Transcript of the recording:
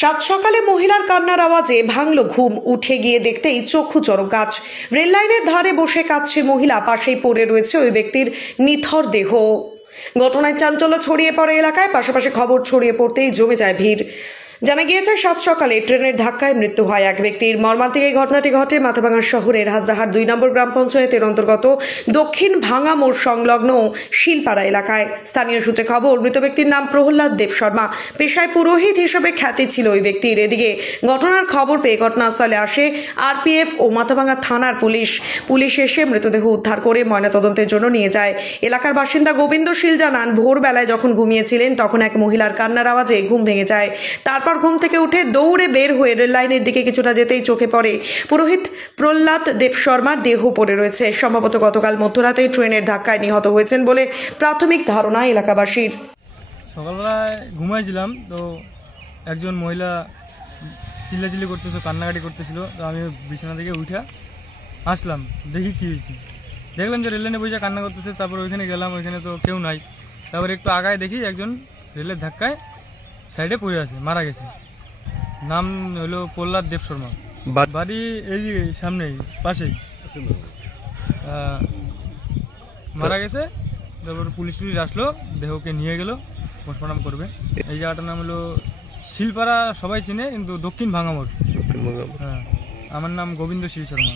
সাত সকালে মহিলার কান্নার আওয়াজে ভাঙল ঘুম। উঠে গিয়ে দেখতেই চক্ষু চড়ক গাছ। রেল লাইনের ধারে বসে কাঁদছে মহিলা, পাশেই পড়ে রয়েছে ওই ব্যক্তির নিথর দেহ। ঘটনায় চাঞ্চল্য ছড়িয়ে পড়ে এলাকায়। পাশাপাশি খবর ছড়িয়ে পড়তেই জমে যায় ভিড়। জানা গিয়েছে, সাত সকালে ট্রেনের ধাক্কায় মৃত্যু হয় এক ব্যক্তির। মর্মান্তিক এই ঘটনাটি ঘটে মাথাভাঙা শহরের হাজরাহাট 2 নম্বর গ্রাম পঞ্চায়েতের অন্তর্গত দক্ষিণ ভাঙা মোড় সংলগ্ন শিলপাড়া এলাকায়। স্থানীয় সূত্রে খবর, মৃত ব্যক্তির নাম প্রহ্লাদ দেব শর্মা। পেশায় পুরোহিত হিসেবে খ্যাতি ছিল ওই ব্যক্তির। এদিকে ঘটনার খবর পেয়ে ঘটনাস্থলে আসে আরপিএফ ও মাথাভাঙা থানার পুলিশ এসে মৃতদেহ উদ্ধার করে ময়নাতদন্তের জন্য নিয়ে যায়। এলাকার বাসিন্দা গোবিন্দ শীল জানান, ভোরবেলায় যখন ঘুমিয়েছিলেন তখন এক মহিলার কান্নার আওয়াজে ঘুম ভেঙে যায়। তারপর ঘুম থেকে উঠে দৌড়ে বের হয়ে রেল লাইনের দিকে কিছুটা যেতেই চোখে পড়ে পুরোহিত প্রহ্লাদ দেব শর্মার দেহ পড়ে রয়েছে। সম্ভবত গতকাল মধ্যরাতে ট্রেনের ধাক্কায় নিহত হয়েছেন বলে প্রাথমিক ধারণা এলাকাবাসীর। সকালবেলায় ঘুমাইছিলাম, তো একজন মহিলা চিল্লাচিল্লি করতেছিল, কান্নাকাটি করতেছিল। তো আমি বিছানা থেকে উঠে আসলাম, দেখি কি হয়েছে। দেখলাম যে রেল লাইনে বসে কান্না করতেছে। তারপর ওইখানে গেলাম, ওইখানে তো কেউ নাই। তারপর একটু আগায় দেখি একজন রেলের ধাক্কায় সাইডে পড়ে আছে, মারা গেছে। নাম হলো প্রহ্লাদ দেব শর্মা, বাড়ি এই সামনেই পাশেই। মারা গেছে। তারপর পুলিশ আসলো, দেহকে নিয়ে গেল পোস্টমর্টম করবে। এই জায়গাটার নাম হলো শিলপাড়া, সবাই চিনে, কিন্তু দক্ষিণ ভাঙা মোড়। হ্যাঁ, আমার নাম গোবিন্দ শীল শর্মা।